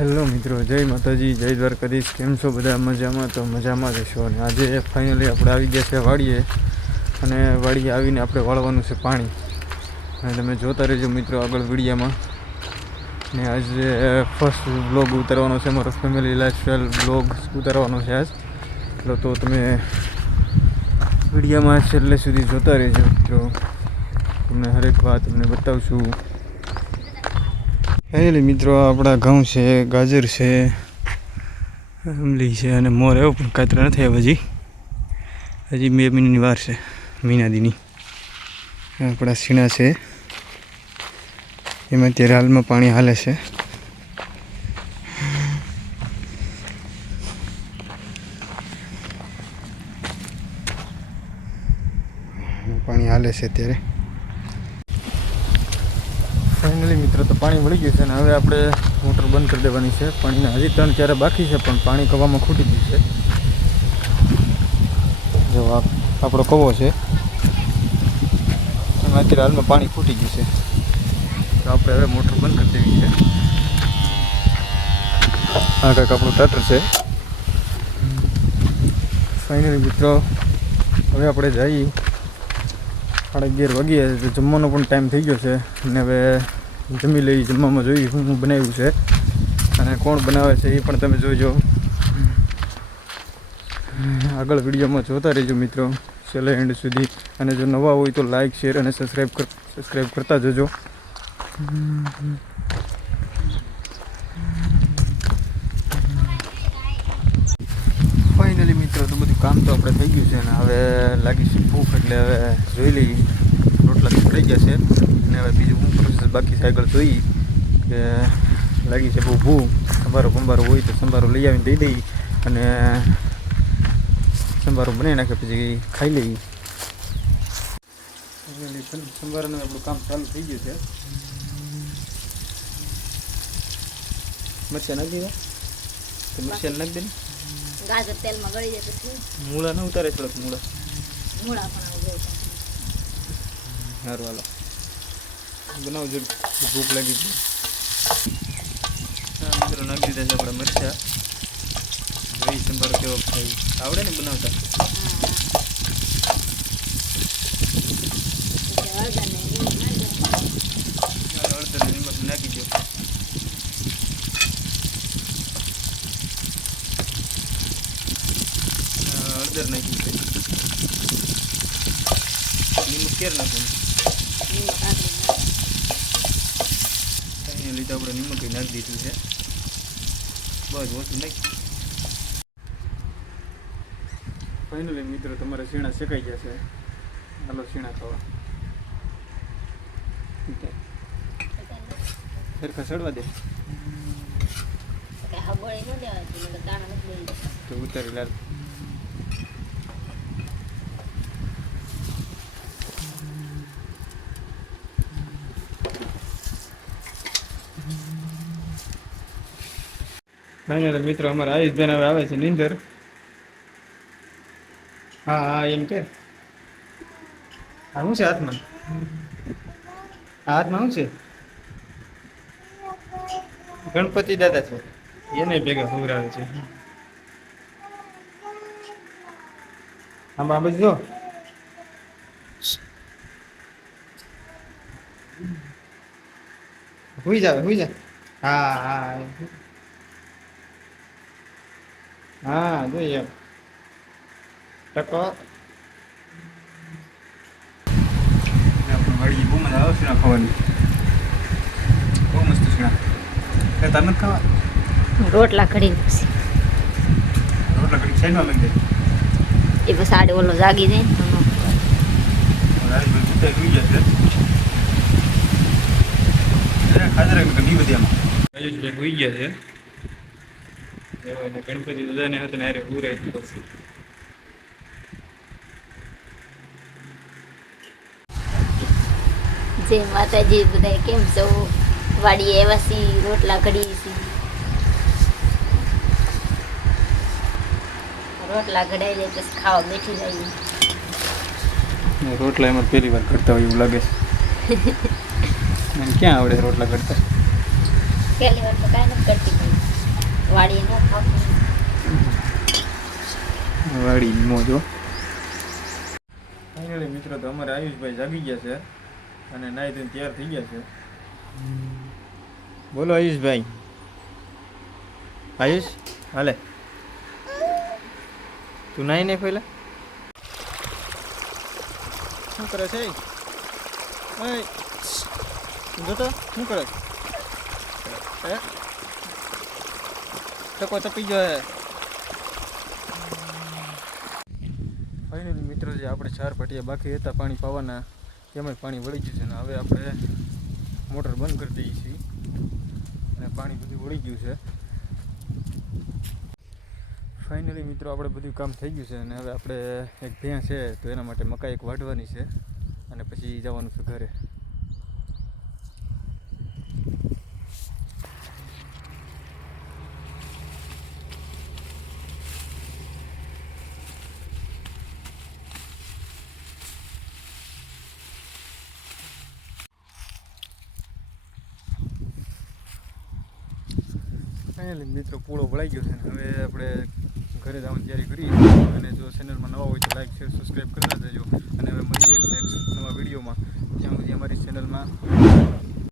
Hello મિત્રો, જય માતાજી, જય દ્વારકાધીશ. કેમ છો બધા? મજામાં? તો મજામાં જશો. અને આજે ફાઇનલી આપણે આવી ગયા છે વાડીએ, અને વાડીએ આવીને આપણે વાળવાનું છે પાણી. અને તમે જોતા રહેજો મિત્રો આગળ વિડીયામાં. ને આજે ફર્સ્ટ બ્લોગ ઉતારવાનો છે, મારો ફેમિલી લાઈફસ્ટાઈલ બ્લોગ ઉતારવાનો છે આજ. એટલે તો તમે વિડીયામાં છેલ્લે સુધી જોતા રહેજો મિત્રો, તમને હરેક વાત તમને બતાવશું. ફાઇનલી મિત્રો આપણા ઘઉં છે, ગાજર છે, આંબલી છે અને મોર એવું પણ કાતરા નથી આવ્યા હજી 2 મહિનાની વાર છે, મહિનાદીની. આપણા સીણા છે એમાં અત્યારે હાલમાં પાણી હાલે છે. પાણી હાલે છે અત્યારે. ફાઇનલી મિત્રો તો પાણી વળી ગયું છે અને હવે આપણે મોટર બંધ કરી દેવાની છે. પાણીના હજી 3-4 બાકી છે, પણ પાણી કવામાં ખૂટી ગયું છે. જો આપણો કવો છે એમાં અત્યારે હાલમાં પાણી ખૂટી ગયું છે, તો આપણે હવે મોટર બંધ કરી દેવી છે. આ કાંઈક આપણું ટાટર છે. ફાઇનલી મિત્રો હવે આપણે જઈએ, 11:30 વાગ્યા તો જમવાનો પણ ટાઈમ થઈ ગયો છે. અને હવે જમી લઈ. જમવામાં જોઈએ શું બનાવ્યું છે અને કોણ બનાવે છે એ પણ તમે જોઈજો. આગળ વિડીયોમાં જોતા રહેજો મિત્રો છેલ્લે એન્ડ સુધી. અને જો નવા હોય તો લાઇક, શેર અને સબસ્ક્રાઈબ કરતા જજો. ફાઇનલી મિત્રો તો બધું કામ તો આપણે થઈ ગયું છે અને હવે લાગીશું ભૂખ, એટલે હવે જોઈ લઈએ. રોટલા તો પડી ગયા છે અને હવે બીજું શું પ્રોસેસ બાકી છે આગળ જોઈએ. કે લાગી છે બહુ ભૂખ. સંભારો હોય તો સંભારો લઈ આવીને દઈ દઈએ અને સંભારો બનાવી નાખે પછી ખાઈ લઈએ. સંભારાનું આપણું કામ ચાલુ થઈ ગયું છે. મરચાં નાખી દીધા તો મરચાં નાખી દે. ગાજર તેલમાં ગળી જાય પછી મૂળા ન ઉતારે, થોડાક મૂળા પણ આવી જાય. સારું હાલો બનાવજો, ભૂખ લાગી છે. હા મિત્રો નાખી દીધા છે આપણા મરચાં. જોઈ સંભાર કેવો થાય, આવડે ને બનાવતા? હળદર ને નિમક નાખી દો. હળદર નાખી છે, નિમક ક્યારે નાખવાનું? અહીંયા લીધે આપણે નિમક નાખી દીધું છે. બસ ઓછું નાખી. ફાઇનલી મિત્રો તમારે શીણા શેકાઈ ગયા છે. હાલો શીણા ખાવા. સરખા સડવા દે તો ઉતારી લાલ. ફાઇનલી મિત્રો અમારા આયુષભાઈ હવે આવે છે નીંદર. હા એમ કે શું છે હાથમાં? હાથમાં શું છે? ગણપતિ દાદા છે, એને ભેગા ખવડાવે છે. આમ આ બાજુ જો. હુઈ જા. હા હા હા જોઈએ એમ ટકો. વાડી બહુ મજા આવે શીણા ખાવાની, બહુ મસ્ત શીણા. તાર નથી ખાવા? રોટલા ઘડી રોટલા ઘડી સાઈડમાં લઈ જાય એ પછી આડે ઓલો જાગી જાય ને સુઈ જશે. ખાધર ઘણી બધી આમાં આયુષભાઈ સુઈ ગયા છે. ગણપતિ દાદાને હતા ને અરે પૂરે પછી જય માતાજી બધા. કેમ છો? વાડીએ આવ્યા છીએ, રોટલા ઘડીએ છીએ. રોટલા ઘડાઈ જાય પછી ખાવા બેઠી જઈએ. રોટલા એમાં પહેલી વાર કરતા હોય એવું લાગે છે. મને ક્યાં આવડે રોટલા કરતા? પહેલી વાર તો કાંઈ નથી કરતી પણ વાડીએ ન ખાવું. વાડી મોજો ફાઇનલી મિત્રો તો અમારે આયુષભાઈ જાગી ગયા છે અને નાઈ ધોઈને તૈયાર થઈ ગયા છે. બોલો આયુષભાઈ. આયુષ હાલે તું નાઈ ને પહેલા શું કરે છે? જોતો શું કરે છે? ટકો તપી ગયો હે. ફાઇનલી મિત્રો જે આપણે 4 પાટિયા બાકી હતા પાણી પાવાના તેમાં પાણી વળી ગયું છે ને હવે આપણે મોટર બંધ કરી દઈએ છીએ અને પાણી બધું વળી ગયું છે. ફાઇનલી મિત્રો આપણે બધું કામ થઈ ગયું છે અને હવે આપણે એક ભેંસ છે તો એના માટે મકાઈ એક વાઢવાની છે અને પછી જવાનું છે ઘરે. ફાઇનલી મિત્રો પૂળો વળાઈ ગયો છે ને હવે આપણે ઘરે જવાની તૈયારી કરીએ અને જો ચેનલમાં નવા હોય તો લાઈક શેર સબસ્ક્રાઈબ કરતા જજો અને હવે મળીએ એક નેક્સ્ટ નવા વિડીયોમાં જ્યાં સુધી અમારી ચેનલમાં